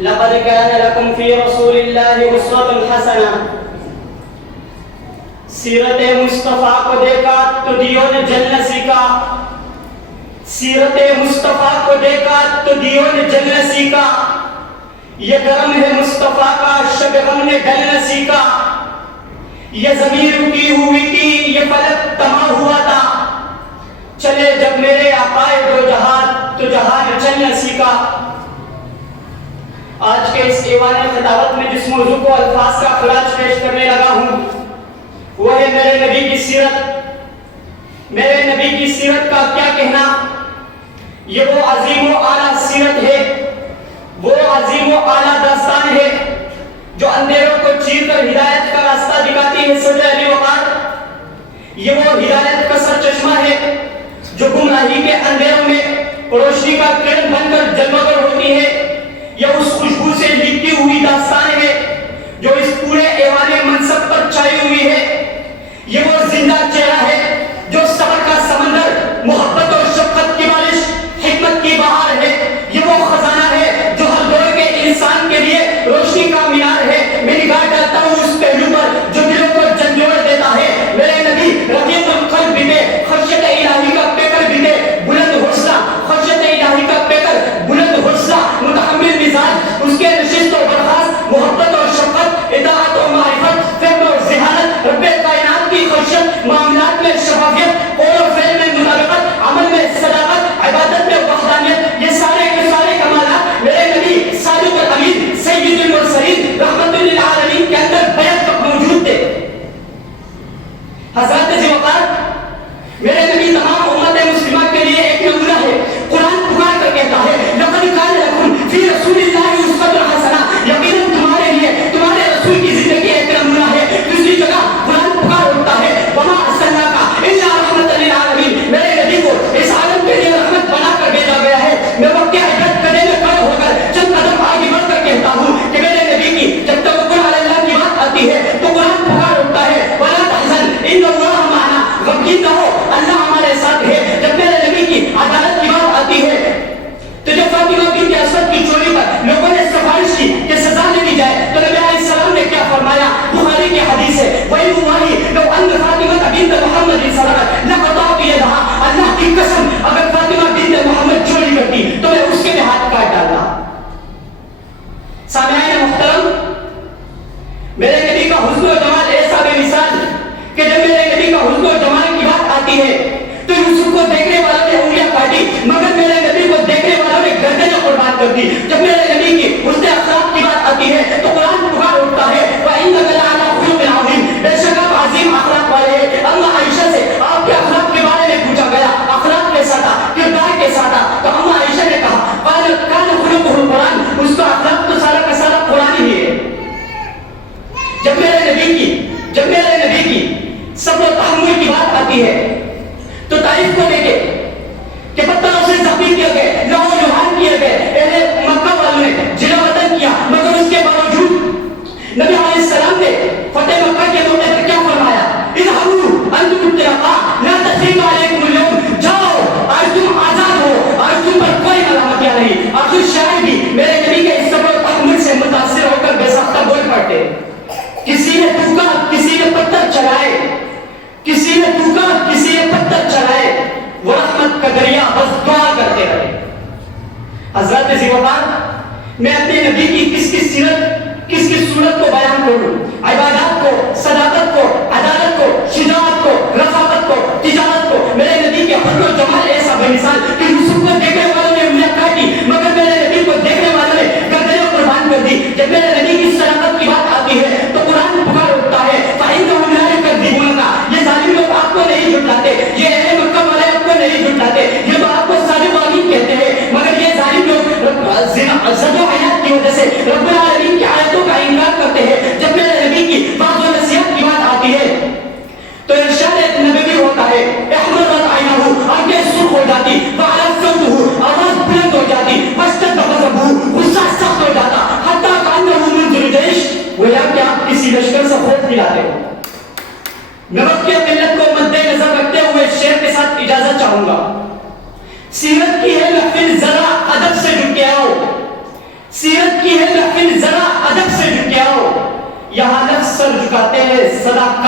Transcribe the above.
لقد كان لكم في رسول الله اسوة حسنة. سیرت مصطفیٰ کو دیکھا تو دیو نے جلنا سیکھا. سیرت مصطفیٰ کو دیکھا تو دیو نے جلنا سیکھا. یہ کرم ہے مصطفیٰ کا شب غم نے ڈلنا سیکھا. یہ زمین رکی ہوئی تھی یہ فلک تما ہوا تھا. چلے جب میرے آقائے دو جہان تو جہان چلنا سیکھا. آج کے اس ایوان خطابت میں جس موضوع کو الفاظ کا خراج پیش کرنے لگا ہوں وہ ہے میرے نبی کی سیرت. میرے نبی کی سیرت کا کیا کہنا. یہ وہ عظیم و اعلیٰ سیرت ہے, وہ عظیم و اعلیٰ داستان ہے جو اندھیروں کو چیر کر ہدایت کا راستہ دکھاتی ہے. صلی علی وقار یہ وہ ہدایت کا سر چشمہ ہے جو گمراہی کے اندھیروں میں روشنی کا کرن بن کر جلوگر ہوتی ہے. یہ اس خوشبو سے لپٹی ہوئی داستان ہے جو اس پورے ایوان منصب پر چھائی ہوئی ہے. یہ وہ زندہ چہرہ ہے جو صبر کا سمندر, محبت اور شفقت کی بارش, حکمت کی بہار ہے. یہ وہ خزانہ ہے جو ہر دور کے انسان کے لیے روشنی کا مینار ہے. میں نگاہ ڈالتا ہوں اس پہلو پر جو دلوں کو جھنجھوڑ دیتا ہے. میرے نبی رقیق القلب بھی تھے, خشیت الہی کا پیکر بھی تھے, بلند حوصلہ, خشیت الہی کا پیکر, بلند حوصلہ, متحمل مزاج, اس کے نشست و برخاست, محبت اور شفقت, اطاعت و معرفت, فہم اور ذہانت, رب کائنات کی خشیت, معاملات میں شفافیت, قول و فعل میں مطابقت, عمل میں صداقت, عبادت میں وحدانیت, یہ سارے کے سارے کمالات میرے نبی صادق الامین سید المرسلین رحمت للعالمین کے اندر بیت وقت موجود تھے. حضرت ذوالفقار میرے نبی تمام امت مسلمہ کے لیے ایک نمونہ ہے. قرآن پکار کر کہتا ہے لقد کان لکم فی رسول اللہ اسوۃ حسنہ. یقیناً تمہارے لیے تمہارے رسول کی زندگی ایک نمونہ ہے. دوسری جگہ قرآن پکار ہوتا ہے وما ارسلناک الا رحمۃ للعالمین. میرے نبی کو اس عالم کے لیے رحمت بنا کر بھیجا گیا ہے. میں وقت عبرت کرنے میں کھڑا ہو کر چند قدم آگے بڑھ کر کہتا ہوں کہ میرے نبی کی جب توکل علی اللہ کی بات آتی ہے تو قرآن پکار ہوتا ہے ولا تحزن ان اللہ معنا. غمگین نہ ہو, اللہ ہمارے ساتھ ہے. جب میرے نبی کی عدالت کی بات آتی ہے تو جب فاطمہ بنت اسد کی چوری پر لوگوں نے سفارش کی کہ سزا دے دی جائے تو نبی علیہ السلام نے کیا فرمایا. بخاری کی حدیث ہے وَإِنَّ لَوْ أَنَّ فَاطِمَةَ بِنْتَ مُحَمَّدٍ سَرَقَتْ لَقَطَعْتُ يَدَهَا. اللہ کی قسم اگر فاطمہ بنت محمد چوری کرتی تو میں اس کے ہاتھ کاٹ ڈالتا. سامعین محترم, میرے نبی کا حسن و جمال ایسا بے مثال کہ جب میرے نبی کا حسن و جمال کی بات آتی ہے تو یوسف کو دیکھنے والوں نے انگلیاں کاٹی مگر میرے نبی کو دیکھنے والوں نے گردنیں قربان کر دی. جب میرے نبی کی حسن اخلاق کی بات آتی ہے تو قرآن پکار اٹھتا ہے وَإِنَّكَ لَعَلَىٰ خُلُقٍ عَظِيمٍ. بے شک آپ عظیم اخلاق والے ہیں. اللہ عائشہ سے آپ کے اخلاق کے بارے میں پوچھا گیا, اخلاق کیسا تھا, کردار کیسا تھا, تو اللہ عائشہ نے کہا قالت كان خلقه القرآن. اس کا اخلاق تو سارا کا سارا قرآن ہی ہے. جب میرے نبی کی صبر و تحمل کی بات آتی ہے تو تعریف کو دیکھے کہ پتھروں سے زخمی کیے گئے, لہو لہان کیے گئے, اہل مکہ والوں نے جلا وطن کیا مگر اس کے باوجود نبی علیہ السلام نے فتح مکہ کے موقع پر کیا فرمایا اذهبوا انتم الطلقاء لا تثريب عليكم اليوم. جاؤ, آج تم آزاد ہو, آج تم پر کوئی ملامتیاں نہیں. آخر شاعر بھی میرے نبی کے اس صبر و تحمل سے متاثر ہو کر بے ساختہ بول پڑتے. کسی نے تھوکا, کسی نے پتھر چلائے, کسی نے تھوکا, کسی نے پتھر چلائے, وہ رحمت کا دریا بس دعا کرتے رہے. حضرت ذوالفقار میں اپنے نبی کی کس کس سیرت کس کس صورت کو بیان کروں. عبادات کو, صداقت کو, عدالت کو, شجاعت کو, رفاقت کو, تجارت کو. میرے نبی کے حسن و جمال ایسا بے مثال کہ یوسف کو دیکھنے والوں نے انگلیاں کاٹی مگر میرے نبی کو دیکھنے والوں نے گردنیں قربان کر دی. جب میرے نبی کی صداقت کی بات آتی ہے تو قرآن پکار اٹھتا ہے فَإِنَّهُمْ لَا يُكَذِّبُونَكَ. یہ ظالم لوگ آپ کو نہیں جھٹلاتے, یہ اہل مکہ والے آپ کو نہیں جھٹلاتے, یہ تو آپ کو صادق الامین کہتے ہیں مگر یہ ظالم لوگ زد و حیات کی وجہ سے رب العالمین کی آیتوں کا انکار کرتے ہیں. جب میرے نبی کی بات و نصیحت کی بات آتی ہے تو ارشاد نبوی ہوتا ہے احمرت عینہ, آنکھیں سرخ ہو جاتی, وعلت صوتہ, آواز بلند ہو جاتی, واشتد غضبہ, غصہ سخت ہو جاتا, حتی کأنہ منذر جیش, گویا کہ آپ کسی لشکر سے خوف دلاتے ہو. میں وقت کی قلت کو مد نظر رکھتے ہوئے شعر کے ساتھ اجازت چاہوں گا. سیرت کی ہے محفل ذرا ادب سے جھک کے آؤ, سیرت کی کی ہے محفل ذرا ادب سے جھک کے آؤ، یہاں نفس سر جھکاتے ہیں صداقت